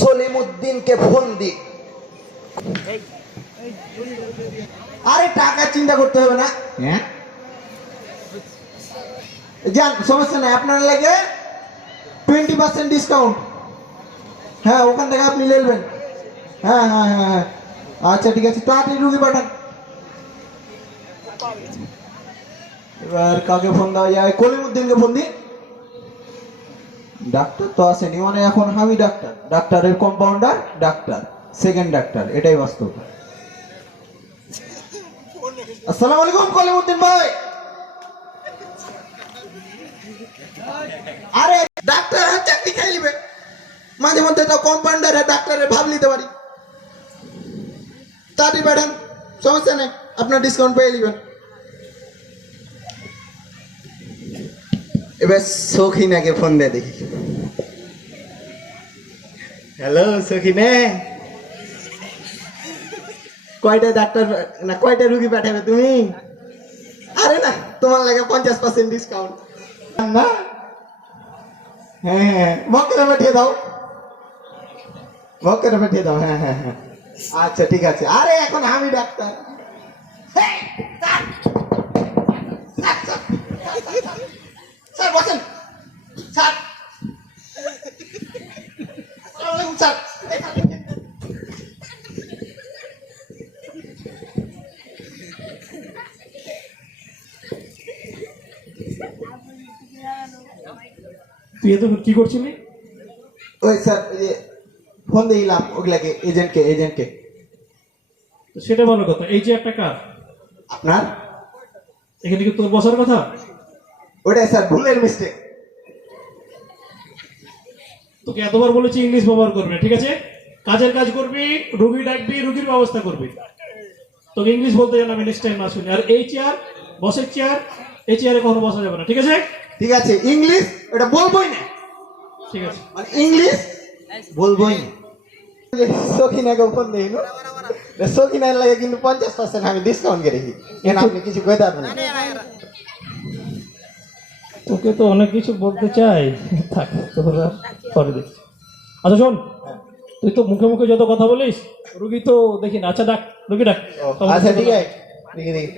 সলিমুদ্দিনকে phone দি। আরে টাকা চিন্তা করতে হবে না, হ্যাঁ যান, সমস্যা নাই। আপনার লাগে 20% ডিসকাউন্ট। হ্যাঁ, ওখান থেকে আপনি নেবেন। হ্যাঁ হ্যাঁ হ্যাঁ হ্যাঁ, আচ্ছা ঠিক আছে, তাড়াতাড়ি রুগী পাঠান। এবার কাকে ফোন দেওয়া যায়? কলিমুদ্দিনকে ফোন দিই। ডাক্তার তো আসেনি, মানে এখন আমি ডাক্তার, ডাক্তারের কম্পাউন্ডার, ডাক্তার সেকেন্ড ডাক্তার, এটাই বাস্তব। আসসালামু আলাইকুম কলিমুদ্দিন ভাই। আরে ডাক্তার চাকরি খাই নিবে, মাঝে মধ্যে তো কম্পাউন্ডার ডাক্তারের ভাব নিতে পারি। তাড়াতাড়ি পাঠান, সমস্যা নেই, আপনার ডিসকাউন্ট পেয়ে নেবেন। এবার সখিনাকে ফোন দিয়ে দেখি। হ্যালো সখিনে, কয়টা ডাক্তার না কয়টা রুগী পাঠাবে তুমি? আরে না, তোমার লাগে 50% ডিসকাউন্ট না। হ্যাঁ হ্যাঁ, মক্কেলে পাঠিয়ে দাও, মক্কেলে পাঠিয়ে দাও। হ্যাঁ হ্যাঁ হ্যাঁ, আচ্ছা ঠিক আছে। আরে এখন আমি ডাক্তার। স্যার বসেন, স্যার স্যার। তুই এত কি করছিলি? ওই স্যার, ওই যে ফোন দিলাম ওগুলাকে, এজেন্টকে এজেন্টকে। তো সেটা ভালো কথা। এই যে একটা কাজ, আপনার এখানে কি তোর বসার কথা? ওটাই স্যার, ভুলের মিস্টেক। তোকে এতবার বলেছি ইংলিশ ব্যবহার করবি না, ঠিক আছে? কাজের কাজ করবি, রুগী ডাকবি, রুগীর ব্যবস্থা করবি। তোকে ইংলিশ বলতে গেলে আমি নেক্সট টাইম না শুনি। আর এই চেয়ার, বসের চেয়ার, এই চেয়ারে কখনো বসা যাবে না, ঠিক আছে? ঠিক আছে, ইংলিশ এটা বলবোই না, ঠিক আছে। মানে ইংলিশ বলবোই না। সখিনাকে ফোন দিই, সখিনার লাগে কিন্তু 50% আমি ডিসকাউন্ট করে দিই, কেন আপনি কিছু কইতে পারবেন না। তোকে তো অনেক কিছু বলতে চাই, থাক তোরা পরে দেখছি। আচ্ছা শোন, তুই তো মুখে মুখে যত কথা বলিস, রুগী তো দেখি না। আচ্ছা ডাক, রুগী ডাক। আচ্ছা ঠিক আছে, দেখি দেখি,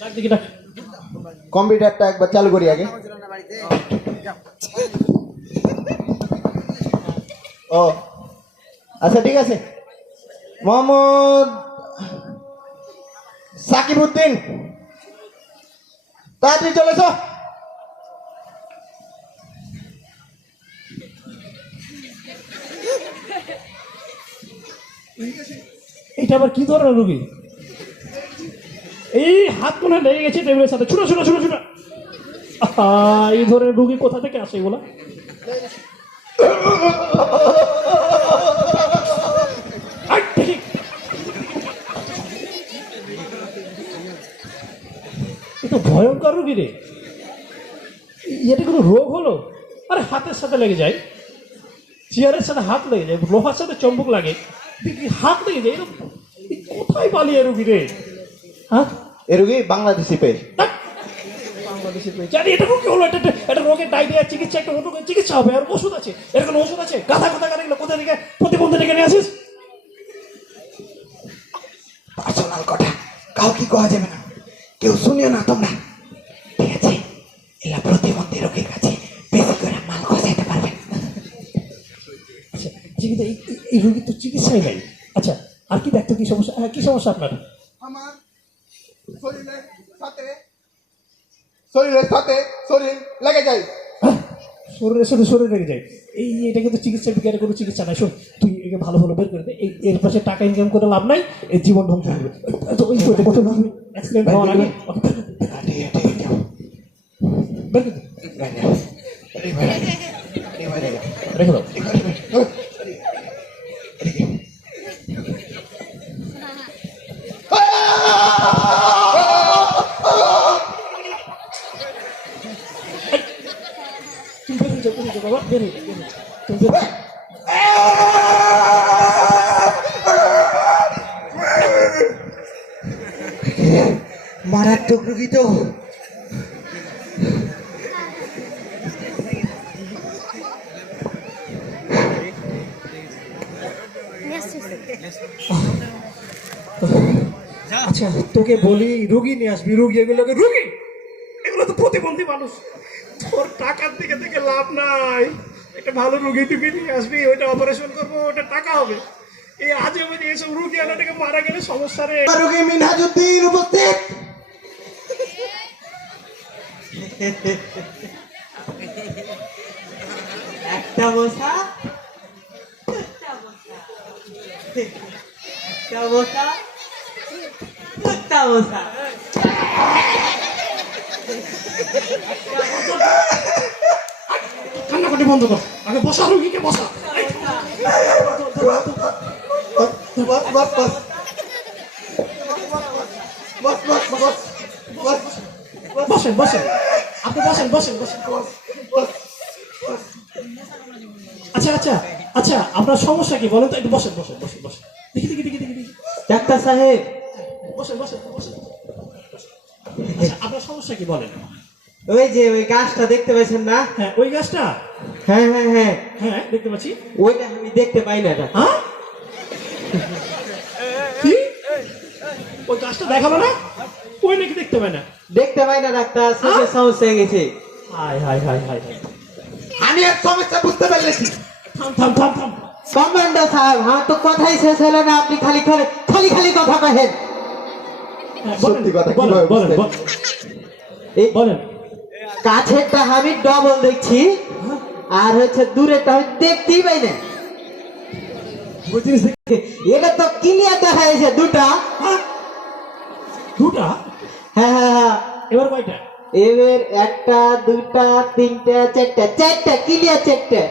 ডাক দেখি, ডাক। কম্পিউটারটা একবার চালু করি আগে। ও আচ্ছা ঠিক আছে, মোহাম্মদ সাকিবউদ্দিন, তাড়াতাড়ি চলে এসো। এটা আবার কি ধরনের রুগী? এই হাত মনে লেগে গেছে টেবিলের সাথে, ছোট ছোট ছোট ছোট। এই ধরনের রুগী কোথা থেকে আসে এগুলা? এ তো ভয়ঙ্কর রুগী রে। এটা কোনো রোগ হলো? আরে হাতের সাথে লেগে যায়, চেয়ারের সাথে হাত লেগে যায়, লোহার সাথে চম্বুক লাগে, হাত লেগে যায়। কোথায় পালিয়ে রুগী রে? হ্যাঁ, এ রুগী বাংলাদেশি পেয়ে। বাংলাদেশে পেয়ে জানি এটা রোগ কি হলো? এটা রোগের ডায়রিয়া চিকিৎসা, একটা রোগের চিকিৎসা হবে, আর ওষুধ আছে। এর কোনো ওষুধ আছে? গাধা কথা গাড়ি কোথা থেকে প্রতিবন্ধী ডেকে নিয়ে আসিস? পার্সোনাল কথা কাউ কি কোয়া যাবে না, কেউ শুনিও না তোমরা, ঠিক আছে? এলা প্রতিবন্ধী রোগীর কাছে বেশি করে মাল খসাইতে পারবে। আচ্ছা কিন্তু এই রোগীর তো চিকিৎসাই নাই। আচ্ছা আর কি ডাক্তার, কি সমস্যা? কি সমস্যা আপনার? আমার শরীরের সাথে শরীর লেগে যায়। শরীরের সাথে শরীর লেগে যায়, এটা কিন্তু চিকিৎসা বিজ্ঞানের কোনো চিকিৎসা নাই। শোন, তুই একে ভালো ভালো বের করে দে। এর পাশে টাকা ইনকাম করে লাভ নাই, এই জীবন ধ্বংস করবে। অ্যাক্সিডেন্ট হওয়ার আগে বের করে দে। রেখে দাও। বাবা বের হয়ে তুমি মারাত্মক রোগী তো। আচ্ছা তোকে বলি রুগী নিয়ে আসবি, রুগী এগুলোকে রুগী, এগুলো তো প্রতিবন্ধী মানুষ, তোর টাকার দিকে থেকে লাভ নাই। একটা ভালো রুগী টুগী নিয়ে আসবি, ওইটা অপারেশন করবো, ওটা টাকা হবে। এই আজে বাজে এইসব রুগী আনাটাকে মারা গেলে সমস্যা রে। রোগী মিনহাজউদ্দিন উপস্থিত। একটা বসা, একটা বসা, একটা বসা। কান্নাকাটি বন্ধ কর, আগে বসা, রুগীকে বসা। বস বস বস বস বস বস বস বসেন বসেন, আপনি বসেন বসেন বসেন। আচ্ছা আচ্ছা আচ্ছা, আপনার সমস্যা কি বলেন তো, একটু বসেন বসেন বসেন বসেন, দেখি দেখি দেখি দেখি দেখি, ডাক্তার সাহেব, বসেন বসেন বসেন। আচ্ছা আপনার সমস্যা কি বলেন? ওই যে ওই গাছটা দেখতে পাচ্ছেন না? হ্যাঁ ওই গাছটা, হ্যাঁ হ্যাঁ হ্যাঁ, হ্যাঁ দেখতে পাচ্ছি। ওইটা আমি দেখতে পাই না। ডাক্তার, হ্যাঁ কি ওই গাছটা দেখালো না? ওই নাকি দেখতে পায় না? দেখতে পাই না ডাক্তার, চোখের সমস্যা হয়ে গেছে। হায় হায় হায় হায় হায়। আমি এক সমস্যা বুঝতে পেরেছি। থাম থাম থাম থাম। কমান্ডার সাহেব, আমার তো কথাই শেষ হলো না, আপনি খালি খালি খালি খালি কথা কহেন। হ্যাঁ, বলেন, সত্যি কথা বলেন, কিভাবে বলেন, বুঝলেন? বলেন, এই বলেন। কাছেরটা আমি ডবল দেখছি, আর হচ্ছে দূরেরটা আমি দেখতেই পাই না। ওই জিনিস এটা তো ক্লিয়ার দেখা যাচ্ছে দুটা। দুটা, হ্যাঁ হ্যাঁ হ্যাঁ, এবার কয়টা? এবার একটা দুটা তিনটা চারটা, চারটা ক্লিয়ার, চারটা।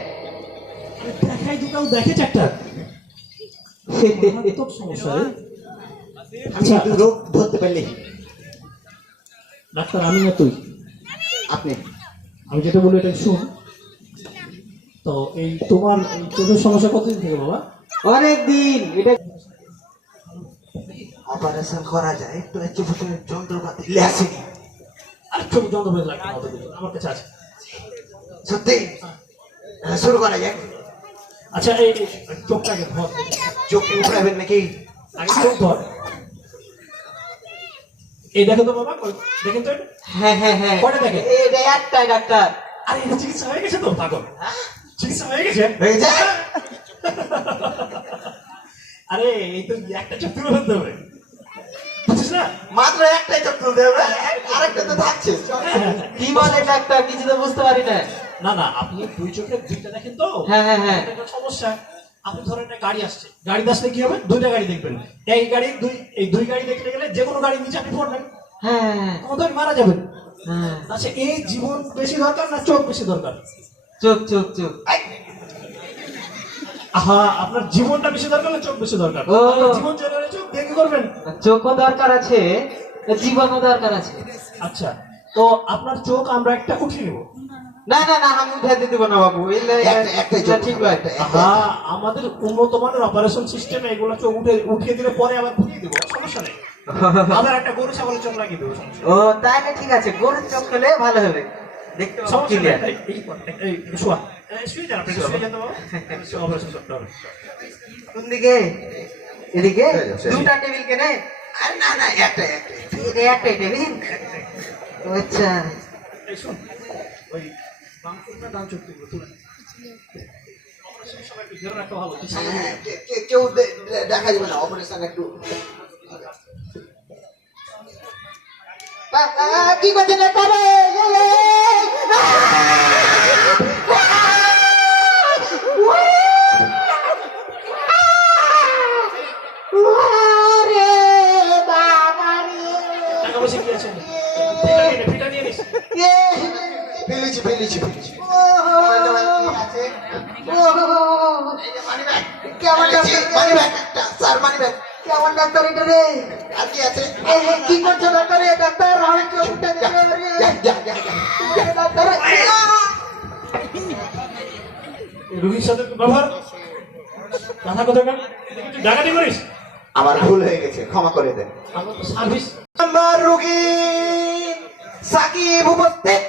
দেখাই দুটাও দেখে চারটা, মারাত্মক সমস্যা রে। আমি কিন্তু রোগ ধরতে পারলি। ডাক্তার আমি না তুই, আপনি আমি যেটা বলি এটা শুন। তো এই তোমার এই চোখের সমস্যা কতদিন থেকে বাবা? অনেক দিন। এটা অপারেশন করা যায়, একটু একটু যন্ত্রপাতি লেসিনি। আর চোখ যন্ত্রপাতি লাগবে না, আমার কাছে আছে। সত্যি শুরু করা যায়। আচ্ছা এই এই চোখটাকে ধর, চোখ উঠাবেন নাকি? আগে চোখ ধর। এই দেখো তো বাবা, দেখেন তো এটা? হ্যাঁ হ্যাঁ হ্যাঁ, কয়টা দেখে? এটা একটাই ডাক্তার। আরে এটা চিকিৎসা হয়ে গেছে তো পাগল, চিকিৎসা হয়ে গেছে। হয়ে যায়। আরে এই তো একটা চোখ তুলে ফেলতে হবে, বুঝছিস না? মাত্র একটাই চোখ তুলতে হবে, আরেকটা তো থাকছে। কি বলে ডাক্তার, কিছু তো বুঝতে পারি না। না না, আপনি দুই চোখে দুইটা দেখেন তো। হ্যাঁ হ্যাঁ হ্যাঁ, একটা সমস্যা, আপনি ধরেন একটা গাড়ি আসছে, গাড়ি আসলে কি হবে? দুইটা গাড়ি দেখবেন, এই গাড়ি দুই, এই দুই গাড়ি দেখতে গেলে যে কোনো গাড়ির নিচে আপনি পড়বেন, হ্যাঁ হ্যাঁ তখন তো আপনি মারা যাবেন। হ্যাঁ, আচ্ছা এই জীবন বেশি দরকার না চোখ বেশি দরকার? চোখ চোখ চোখ। হ্যাঁ, আপনার জীবনটা বেশি দরকার না চোখ বেশি দরকার? ও। আপনার জীবন চলে গেলে চোখ দিয়ে কি করবেন? চোখও দরকার আছে, জীবনও দরকার আছে। আচ্ছা তো আপনার চোখ আমরা একটা উঠিয়ে নেব। না না না, আমি উঠে দিতে না বাবু, একটাই এটা চোখ ঠিক নয়। হ্যাঁ, আমাদের উন্নত মানের অপারেশন সিস্টেমে এগুলো চোখ উঠিয়ে দিলে পরে আবার ঘুরিয়ে দেবো, সমস্যা নেই। আবার একটা গরু ছাগলের চোখ লাগিয়ে দেবো, সমস্যা নেই। ও তাহলে ঠিক আছে, গরুর চোখ হলে ভালো হবে, দেখতে পাবো সমস্যা নেই। ক্লিয়ার। শোয়া, শুয়ে যান, আপনি শুয়ে যান তো বাবা। অপারেশন করতে হবে। কোন দিকে? এদিকে হয়ে যাচ্ছে। দুটা টেবিল কেনে? আর না না, একটাই একটাই। এটা একটাই টেবিল। আচ্ছা, এই শোন, ওই বাম চোখটা ডান চোখ তুলবে, তুলে অপারেশনের সময় একটু ধরে রাখা ভালো। তুই সামনে হ্যাঁ, কেউ দেখা যাবে না, অপারেশন একটু। কি করছে ডাক্তার? টাকা পয়সা কি আছে? ফিটা নিয়ে নিস। ফেলেছি ফেলেছি ফেলেছি। কেমন মানি ব্যাগ একটা, স্যার মানি ব্যাগ। কেমন ডাক্তার এটা রে? আর কি আছে? কি করছো ডাক্তার? ডাক্তার আমি চোখ উঠে যা, যা, যা, যা, যা। ডাক্তার রুগীর সাথে ব্যবহার কথা কথা কান, ডাকাতি করিস। আমার ভুল হয়ে গেছে, ক্ষমা করে দেন। আমার তো সার্ভিস। আমার রোগী সাকিব উপস্থিত।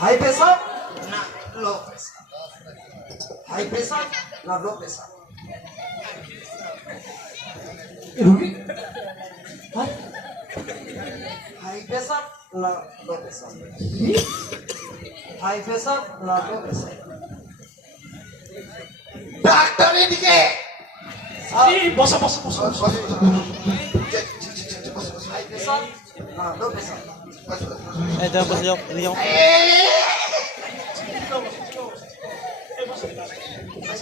হাই প্রেসার না লো প্রেসার। হাই প্রেসার না লো প্রেসার? রুগী হাই প্রেসার না লো প্রেসার? হাই প্রেসার না লো প্রেসার? ডাক্তার এদিকে এই বসো বসো বসো বসো। হাই প্রেসার না লো প্রেসার? হাই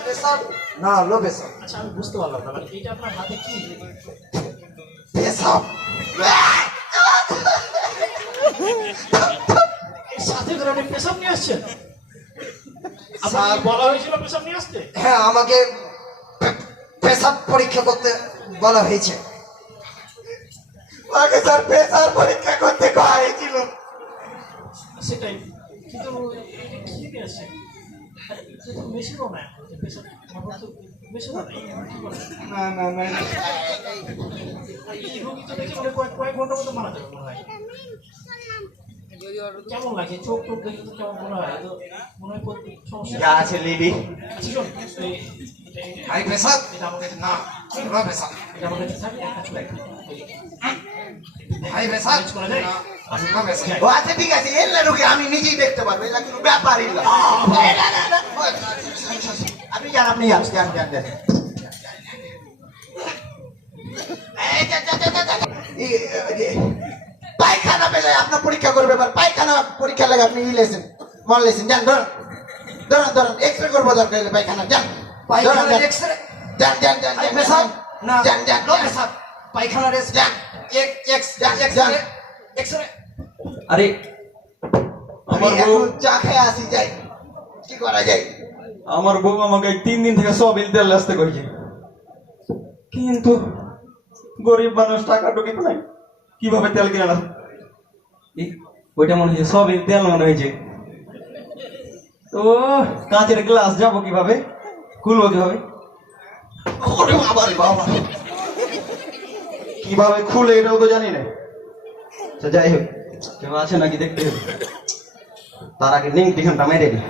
প্রেসার না লো প্রেসার? আচ্ছা আমি বুঝতে পারলাম না মানে এটা আপনার হাতে কি পেশাব এর সাথে করে আপনি পেশাব নিয়ে আসছেন? আপনাকে কি বলা হয়েছিল পেশাব নিয়ে আসতে? হ্যাঁ, আমাকে পেশাব পরীক্ষা করতে বলা হয়েছে। আগে স্যার প্রেসার পরীক্ষা করতে কয়া হয়েছিল। সেটাই কিন্তু এটা কি নিয়ে আসছেন? এটা তো মেশিনও না পেশাব আমার তো মেশিনও নাই কি বলেন? না না না এই রোগী তো দেখে মনে কয়েক ঘন্টার মধ্যে মারা যাবে মনে হয়। কেমন লাগে চোখ টোক দেখে তো কেমন মনে হয় তো মনে হয় সমস্যা যা আছে লিলি আচ্ছা শোন, হাই প্রেসার এটা আমাকে না লো প্রেসার? এটা আমাকে থাকবে হাই প্রেসার করা যায়? না লো প্রেসার? ও আচ্ছা ঠিক আছে এলা রোগী আমি নিজেই দেখতে পারবো এটা কোনো ব্যাপারই না আপনি যান আপনি যান যান যান যান এই যা, যা, যা, যা, যা। পায়খানা পেলে আপনার পরীক্ষা করবে এবার পায়খানা পরীক্ষা লাগে আপনি ইলেছেন মন লেছেন যান ধরুন ধরুন ধরুন এক্স রে করবো দরকার হলে পায়খানা যান পায়খানার যান, এক্স-রে? যান যান যান হাই যান, প্রেসার না যান যান লো যান প্রেসার? পায়খানার এক্স যান যান। এক্স-রে? আরে আমি আমার বউ এখন চা খেয়ে আসি যাই কি করা যায় আমার বউ আমাকে 3 দিন থেকে সয়াবিন তেল আসতে কইছে, কিন্তু গরিব মানুষ টাকা টুকি নাই, কিভাবে তেল কিনে না? ওইটা মনে হয়েছে সয়াবিন তেল মনে হয়েছে। তো কাঁচের গ্লাস যাবো কিভাবে, খুলবো কিভাবে? ওরে বাবা রে বাবা কিভাবে খুলে এটাও তো জানি না। তো যাই হোক, কেউ আছে নাকি দেখতে হবে, তার আগে নিংটি ঘন্টা মেরে দিই।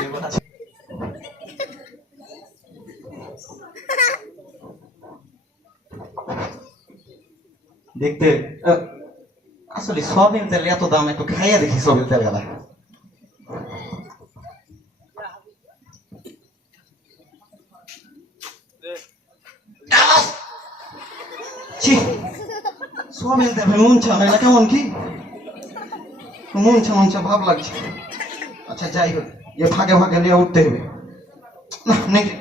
কেউ আছে? দেখতে আসলে সয়াবিন তেল এত দাম, একটু খাইয়া দেখি সয়াবিন তেল গালা। ছি, সয়াবিন তেল মুনছা না, এটা কেমন কি মুনছা মুনছা ভাব লাগছে। আচ্ছা যাই হোক, এ ফাঁকে ফাঁকে নিয়ে উঠতে হবে না, নাকি